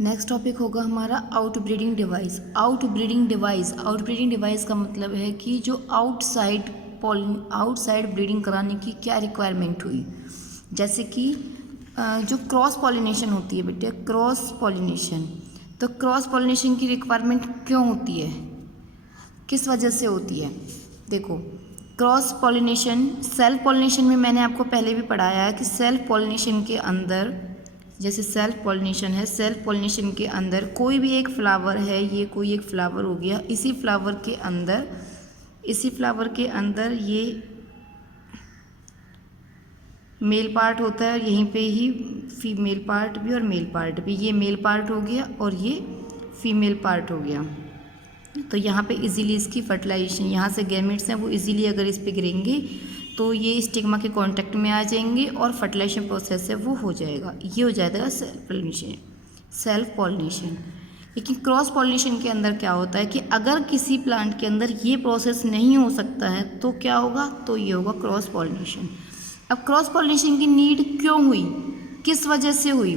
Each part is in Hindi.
नेक्स्ट टॉपिक होगा हमारा आउटब्रीडिंग डिवाइस। आउटब्रीडिंग डिवाइस का मतलब है कि जो आउटसाइड ब्रीडिंग कराने की क्या रिक्वायरमेंट हुई। जैसे कि जो क्रॉस पॉलिनेशन होती है बेटे, क्रॉस पॉलिनेशन, तो क्रॉस पॉलिनेशन की रिक्वायरमेंट क्यों होती है, किस वजह से होती है। देखो, क्रॉस पॉलिनेशन, सेल्फ पॉलिनेशन में मैंने आपको पहले भी पढ़ाया है कि सेल्फ पॉलिनेशन के अंदर, जैसे सेल्फ पॉलिनेशन है, सेल्फ पॉलिनेशन के अंदर कोई भी एक फ्लावर है, ये कोई एक फ्लावर हो गया, इसी फ्लावर के अंदर ये मेल पार्ट होता है और यहीं पे ही फीमेल पार्ट भी और मेल पार्ट भी। ये मेल पार्ट हो गया और ये फीमेल पार्ट हो गया। तो यहाँ पे इजीली इसकी फर्टिलाइजेशन, यहाँ से गैमेट्स हैं वो इजीली अगर इस पे गिरेंगे तो ये स्टिग्मा के कांटेक्ट में आ जाएंगे और फर्टिलाइजेशन प्रोसेस है वो हो जाएगा। ये हो जाएगा सेल्फ पॉलिनेशन। लेकिन क्रॉस पॉलिनेशन के अंदर क्या होता है कि अगर किसी प्लांट के अंदर ये प्रोसेस नहीं हो सकता है तो क्या होगा, तो ये होगा क्रॉस पॉलिनेशन। अब क्रॉस पॉलिनेशन की नीड क्यों हुई, किस वजह से हुई।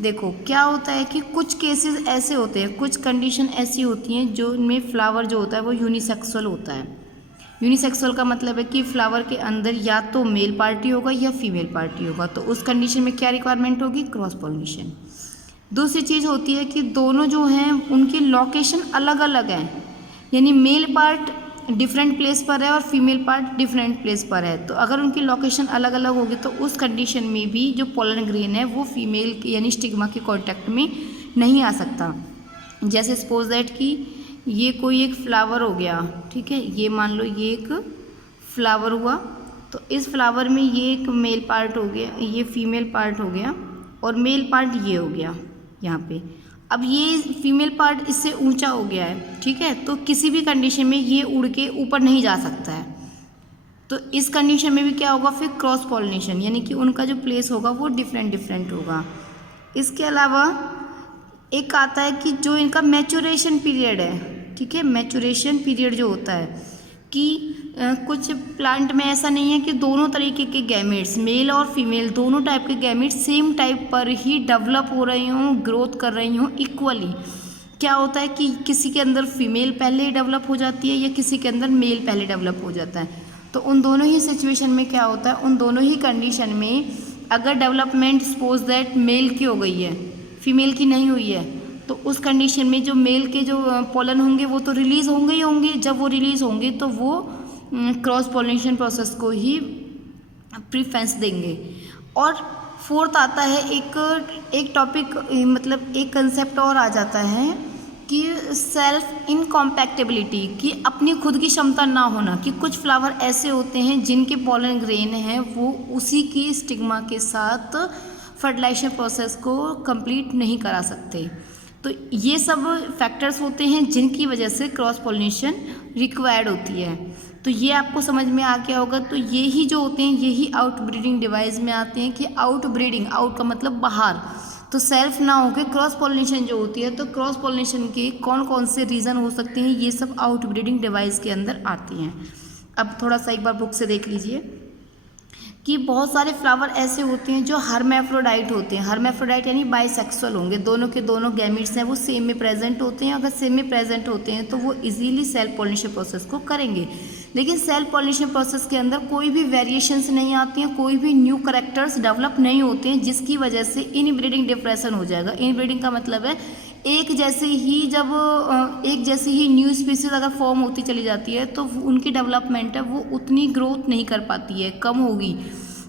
देखो क्या होता है कि कुछ केसेस ऐसे होते हैं, कुछ कंडीशन ऐसी होती हैं जो इनमें फ्लावर जो होता है वो यूनिसेक्सुअल होता है। यूनिसेक्सुअल का मतलब है कि फ्लावर के अंदर या तो मेल पार्टी होगा या फीमेल पार्टी होगा, तो उस कंडीशन में क्या रिक्वायरमेंट होगी, क्रॉस पॉलिनेशन। दूसरी चीज़ होती है कि दोनों जो हैं उनकी लोकेशन अलग अलग है, यानी मेल पार्ट डिफरेंट प्लेस पर है और फीमेल पार्ट डिफरेंट प्लेस पर है। तो अगर उनकी लोकेशन अलग अलग होगी तो उस कंडीशन में भी जो पोलन ग्रेन है वो फीमेल यानी स्टिग्मा के कांटेक्ट में नहीं आ सकता। जैसे सपोज दैट कि ये कोई एक फ्लावर हो गया, ठीक है, ये मान लो ये एक फ्लावर हुआ, तो इस फ्लावर में ये एक मेल पार्ट हो गया, ये फीमेल पार्ट हो गया और मेल पार्ट ये हो गया यहाँ पे। अब ये फीमेल पार्ट इससे ऊंचा हो गया है, ठीक है, तो किसी भी कंडीशन में ये उड़ के ऊपर नहीं जा सकता है। तो इस कंडीशन में भी क्या होगा, फिर क्रॉस पॉलिनेशन, यानी कि उनका जो प्लेस होगा वो डिफरेंट होगा। इसके अलावा एक आता है कि जो इनका मैच्योरेशन पीरियड है, ठीक है, मैच्योरेशन पीरियड जो होता है कि कुछ प्लांट में ऐसा नहीं है कि दोनों तरीके के गैमेट्स, मेल और फीमेल दोनों टाइप के गैमेट्स सेम टाइप पर ही डेवलप हो रही हों, ग्रोथ कर रही हों इक्वली। क्या होता है कि किसी के अंदर फीमेल पहले डेवलप हो जाती है या किसी के अंदर मेल पहले डेवलप हो जाता है। तो उन दोनों ही सिचुएशन में क्या होता है, उन दोनों ही कंडीशन में अगर डेवलपमेंट सपोज दैट मेल की हो गई है, फीमेल की नहीं हुई है, तो उस कंडीशन में जो मेल के जो पोलन होंगे वो तो रिलीज़ होंगे ही होंगे। जब वो रिलीज़ होंगे तो वो क्रॉस पॉलिनेशन प्रोसेस को ही प्रीफरेंस देंगे। और फोर्थ आता है एक टॉपिक, मतलब एक कंसेप्ट और आ जाता है कि सेल्फ इनकॉम्पैक्टिबिलिटी, कि अपनी खुद की क्षमता ना होना, कि कुछ फ्लावर ऐसे होते हैं जिनके पोलन ग्रेन है वो उसी की स्टिग्मा के साथ फर्टिलाइजेशन प्रोसेस को कंप्लीट नहीं करा सकते। तो ये सब फैक्टर्स होते हैं जिनकी वजह से क्रॉस पॉलिनेशन रिक्वायर्ड होती है। तो ये आपको समझ में आ गया होगा। तो ये ही जो होते हैं यही आउटब्रीडिंग डिवाइस में आते हैं कि आउटब्रीडिंग, आउट का मतलब बाहर, तो सेल्फ ना होकर क्रॉस पॉलिनेशन जो होती है, तो क्रॉस पॉलिनेशन के कौन कौन से रीज़न हो सकते हैं, ये सब आउटब्रीडिंग डिवाइस के अंदर आती हैं। अब थोड़ा सा एक बार बुक से देख लीजिए कि बहुत सारे फ्लावर ऐसे होते हैं जो हर्मैफ्रोडाइट होते हैं। हर्मैफ्रोडाइट यानी बाइसेक्सुअल होंगे, दोनों के दोनों गैमेट्स हैं वो सेम में प्रेजेंट होते हैं। अगर सेम में प्रेजेंट होते हैं तो वो इजीली सेल्फ पॉलिनेशन प्रोसेस को करेंगे। लेकिन सेल्फ पॉलिनेशन प्रोसेस के अंदर कोई भी वेरिएशंस नहीं आती हैं, कोई भी न्यू करैक्टर्स डेवलप नहीं होते हैं, जिसकी वजह से इनब्रीडिंग डिप्रेशन हो जाएगा। इनब्रीडिंग का मतलब है एक जैसे ही न्यू स्पीसीज अगर फॉर्म होती चली जाती है तो उनकी डेवलपमेंट है वो उतनी ग्रोथ नहीं कर पाती है, कम होगी।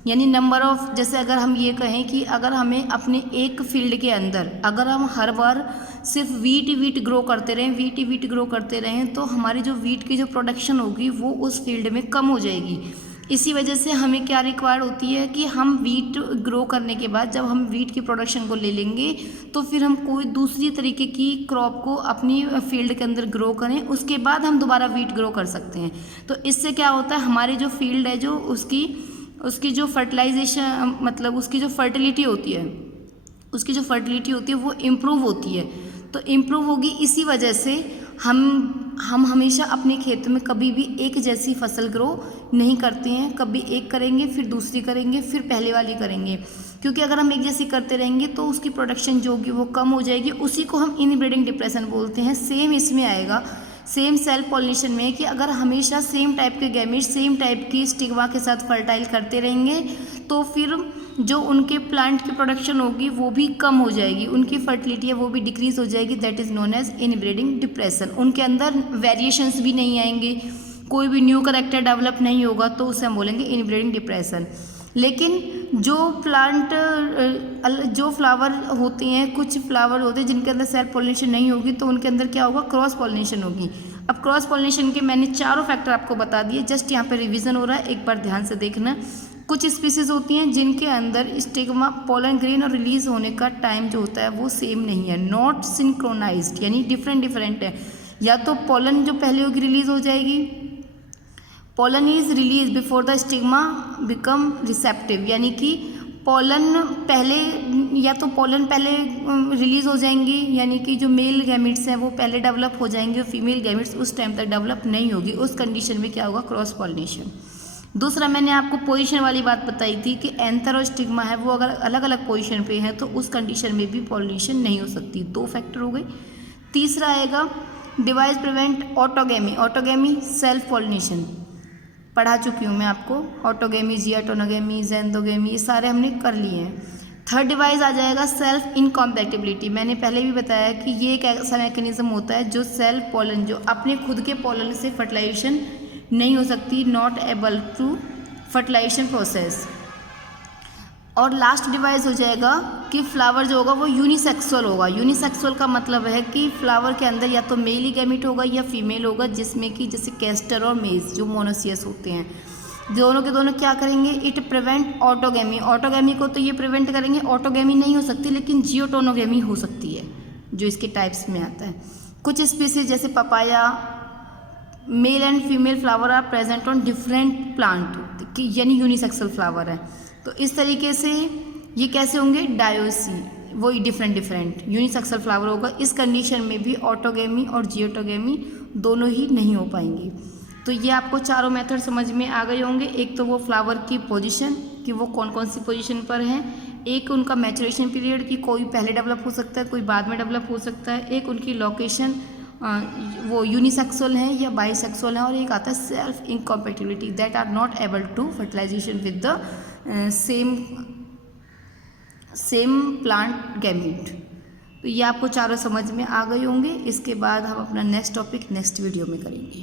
यानी नंबर ऑफ, जैसे अगर हम ये कहें कि अगर हमें अपने एक फील्ड के अंदर अगर हम हर बार सिर्फ वीट ग्रो करते रहें तो हमारी जो वीट की जो प्रोडक्शन होगी वो उस फील्ड में कम हो जाएगी। इसी वजह से हमें क्या रिक्वायर्ड होती है कि हम वीट ग्रो करने के बाद जब हम वीट की प्रोडक्शन को ले लेंगे तो फिर हम कोई दूसरी तरीके की क्रॉप को अपनी फील्ड के अंदर ग्रो करें, उसके बाद हम दोबारा वीट ग्रो कर सकते हैं। तो इससे क्या होता है, हमारी जो फील्ड है जो उसकी जो फर्टिलाइजेशन, मतलब उसकी जो फर्टिलिटी होती है वो इम्प्रूव होती है। तो इम्प्रूव होगी, इसी वजह से हम हमेशा अपने खेत में कभी भी एक जैसी फसल ग्रो नहीं करते हैं। कभी एक करेंगे, फिर दूसरी करेंगे, फिर पहले वाली करेंगे। क्योंकि अगर हम एक जैसी करते रहेंगे तो उसकी प्रोडक्शन जो होगी वो कम हो जाएगी, उसी को हम इनब्रीडिंग डिप्रेशन बोलते हैं। सेम इसमें आएगा, सेम सेल्फ पॉलिनेशन में है कि अगर हमेशा सेम टाइप के गैमेट्स सेम टाइप की स्टिग्मा के साथ फर्टाइल करते रहेंगे तो फिर जो उनके प्लांट की प्रोडक्शन होगी वो भी कम हो जाएगी, उनकी फर्टिलिटी है वो भी डिक्रीज हो जाएगी। That is known as inbreeding depression. उनके अंदर वेरिएशंस भी नहीं आएंगे, कोई भी न्यू करेक्टर डेवलप नहीं होगा, तो उसे हम बोलेंगे इनब्रीडिंग डिप्रेशन। लेकिन जो प्लांट जो फ्लावर होते हैं, कुछ फ्लावर होते हैं जिनके अंदर सेल्फ पॉलिनेशन नहीं होगी, तो उनके अंदर क्या होगा, क्रॉस पॉलिनेशन होगी। अब क्रॉस पॉलिनेशन के मैंने चारों फैक्टर आपको बता दिए, जस्ट यहाँ पे रिवीजन हो रहा है, एक बार ध्यान से देखना। कुछ स्पीसीज होती हैं जिनके अंदर स्टिग्मा, पोलन ग्रेन और रिलीज होने का टाइम जो होता है वो सेम नहीं है, नॉट सिंक्रोनाइज्ड, यानी डिफरेंट है। या तो पोलन जो पहले होगी रिलीज हो जाएगी, pollen is release before the stigma become receptive, यानी कि पोलन पहले, या तो पोलन पहले रिलीज हो जाएंगी, यानी कि जो मेल गैमिट्स हैं वो पहले डेवलप हो जाएंगे और फीमेल गैमिट्स उस टाइम तक डेवलप नहीं होगी। उस कंडीशन में क्या होगा, क्रॉस पॉलिनेशन। दूसरा मैंने आपको पोजीशन वाली बात बताई थी कि एंथर और स्टिग्मा है वो अगर अलग अलग पोजीशन पे है तो उस कंडीशन में भी पॉलिनेशन नहीं हो सकती। दो फैक्टर हो गए। तीसरा आएगा device prevent autogamy. Autogamy self pollination पढ़ा चुकी हूँ मैं आपको, ऑटोगेमी, जियाटोनोगेमी, जेंदोगेमी, ये सारे हमने कर लिए हैं। थर्ड डिवाइस आ जाएगा सेल्फ इनकॉम्पैटिबिलिटी। मैंने पहले भी बताया कि ये एक ऐसा मैकेनिज्म होता है जो सेल्फ पोलन, जो अपने खुद के पोलन से फर्टिलाइजेशन नहीं हो सकती, not able to fertilization process. और लास्ट डिवाइस हो जाएगा कि फ्लावर जो होगा वो यूनिसेक्सुअल होगा। यूनिसेक्सुअल का मतलब है कि फ्लावर के अंदर या तो मेल ही गैमेट होगा या फीमेल होगा, जिसमें कि जैसे कैस्टर और मेज जो मोनोसियस होते हैं, दोनों के दोनों क्या करेंगे, इट प्रिवेंट ऑटोगेमी। ऑटोगेमी को तो ये प्रिवेंट करेंगे, ऑटोगेमी नहीं हो सकती, लेकिन जियोटोनोगेमी हो सकती है जो इसके टाइप्स में आता है। कुछ स्पीसीज जैसे papaya, male and female flower are present on different plant, यानी यूनिसेक्सुअल फ्लावर है। तो इस तरीके से ये कैसे होंगे, डायोसी, वो डिफरेंट यूनिसेक्सुअल फ्लावर होगा। इस कंडीशन में भी ऑटोगेमी और जियोटोगेमी दोनों ही नहीं हो पाएंगे। तो ये आपको चारों मेथड समझ में आ गए होंगे। एक तो वो फ्लावर की पोजीशन कि वो कौन कौन सी पोजीशन पर है, एक उनका मैचुरेशन पीरियड कि कोई पहले डेवलप हो सकता है कोई बाद में डेवलप हो सकता है, एक उनकी लोकेशन वो यूनिसेक्सुअल है या बाइसेक्सुअल है, और एक आता है self incompatibility, that are not able to fertilization with the same plant gamete. तो ये आपको चारों समझ में आ गए होंगे। इसके बाद हम अपना नेक्स्ट टॉपिक नेक्स्ट वीडियो में करेंगे।